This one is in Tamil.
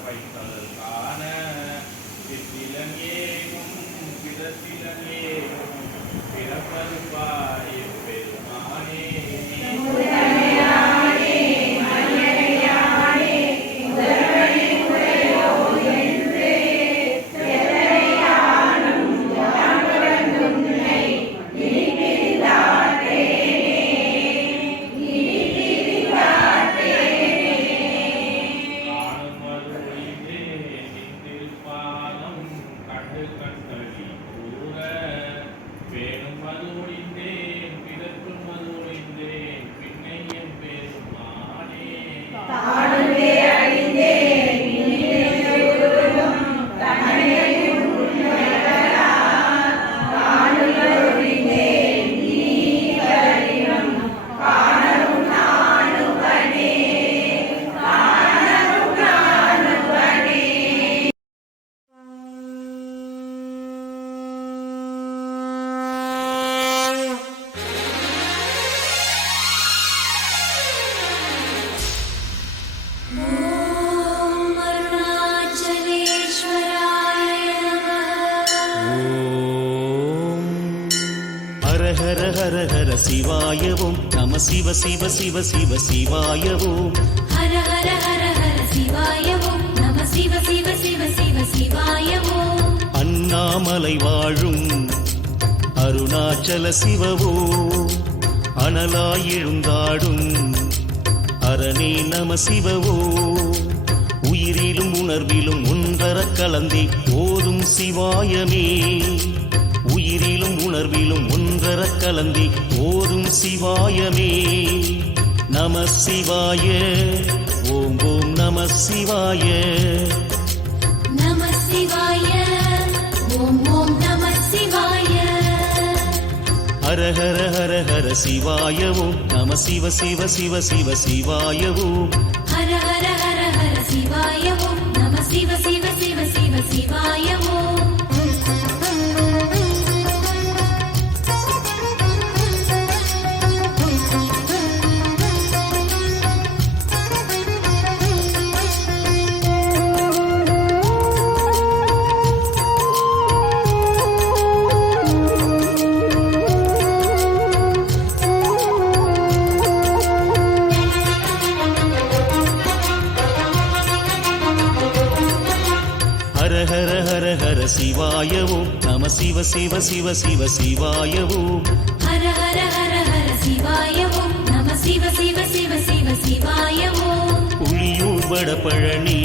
பைத்ததற்கான சித்திலங்கேனும் பிறத்திலங்கேனும் பிறப்பருப்பாய் பெருமானே ஹர ஹர ஹர சிவாயவும் நம சிவ சிவ சிவ சிவ சிவாயவும் ஹர ஹர ஹர ஹர சிவாயவும் நம சிவ சிவ சிவ சிவ சிவாயவும் அண்ணாமலை வாழும் அருணாச்சல சிவவோ அனலாயெழுந்தாடும் அரணே நம சிவவோ உயிரிலும் உணர்விலும் ஒன்றர கலந்தே ஓதும் சிவாயமே உயிரிலும் உணர்விலும் ஒன்றர கலந்தி ஓதும் சிவாயமே நம சிவாய ஓம் ஓம் நம சிவாய நம சிவாய ஓம் ஓம் நம சிவாய ஹர ஹர ஹர ஹர சிவாயவும் நம சிவ சிவ சிவ சிவ சிவாயவும் ஹர ஹர ஹர ஹர சிவாயவும் நம சிவ சிவ சிவ சிவ சிவாயவும் ஹர ஹர ஹர ஹர சிவாயவும் நம சிவ சிவ சிவ சிவ சிவாயவும் ஹர ஹர ஹர ஹர சிவாயவும் நம சிவ சிவ சிவ சிவ சிவாயவும் புலியூர் வட பழனி